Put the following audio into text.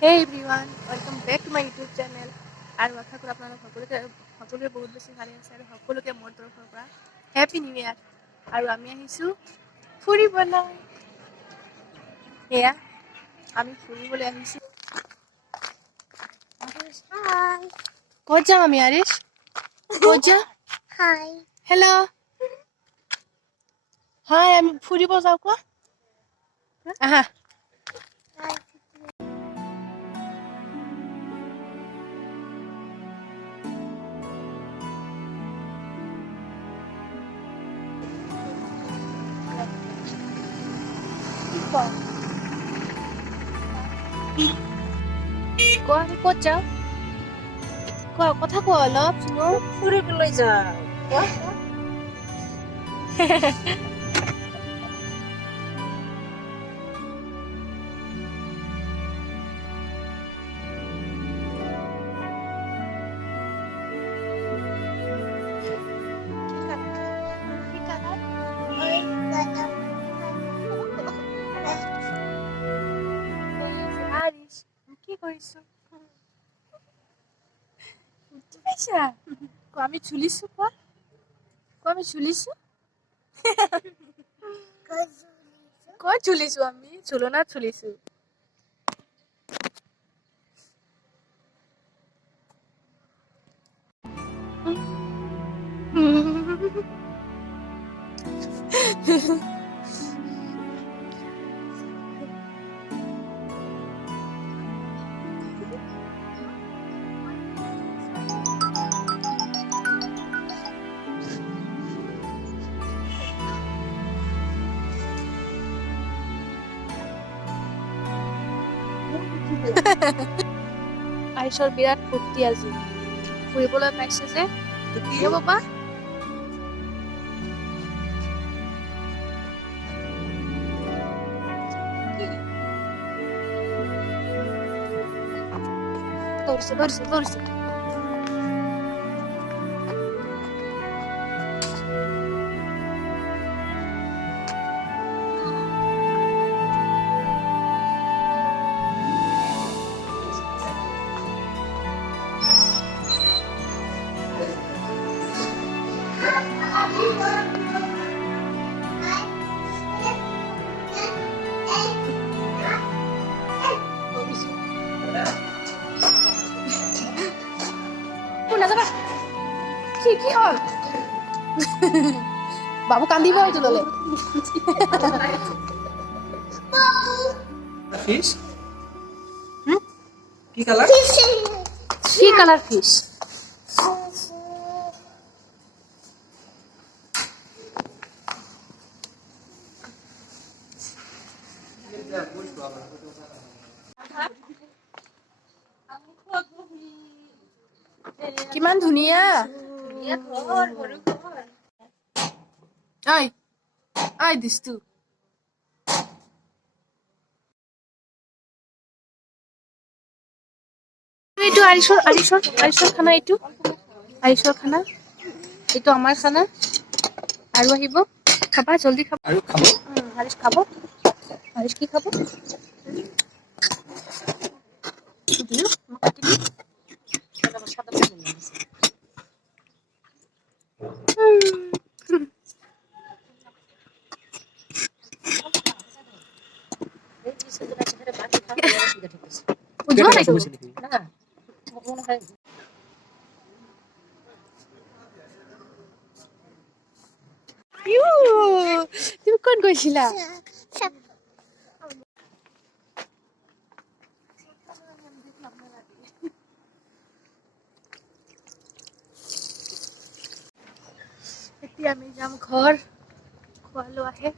Hey everyone, welcome back to my YouTube channel. আৰু আশা কৰোঁ আপোনালোক সকলোৱে বহুত বেছি ভালে আছে আৰু সকলোকে মোৰ তৰফৰ পৰা হেপী নিউ ইয়াৰ। আৰু আমি আহিছোঁ ফুৰিবলৈ। এয়া আমি ফুৰিবলৈ আহিছোঁ। ক'ত যাম আমি আৰিছ? ক'ত যাম? Hi. হেল্ল' হাই, আমি ফুৰিব যাওঁ কোৱা। আহা কোৱা, আমি ক'ত যাওঁ? কোৱা, কথা কোৱা অলপ শুনো। ফুৰিবলৈ যাওঁ। আৰিছ, কি কৰিছো? পাইছা? কোৱা, আমি ঝুলিছো। কোৱা, আমি ঝুলিছো। ক'ত ঝুলিছো? আমি ঝুলনাত ঝুলিছো। আইছৰ বিৰাট ফূৰ্তি আজি, ফুৰিবলৈ পাইছে যে। কিয় বাবা? ধৰিছে। নাযাবা। কি হ'ল? বাবু কান্দিব এইটো ল'লে। Fish? কি কালার? কি কালার ফিশ? কিমান ধুনীয়া। আই দিছটো। এইটো আৰিছৰ খানা, আৰিছৰ খানা, এইটো আমাৰ খানা। আৰু আহিব, খাবা জলদি খাবা। আৰু খাব? আৰিছ খাব। আৰিছ কি খাব? দিও, কাটি দিও। উজ্জ্বল নাইতো। তুমি ক'ত গৈছিলা? এতিয়া আমি যাম ঘৰ, খোৱা লোৱা শেষ।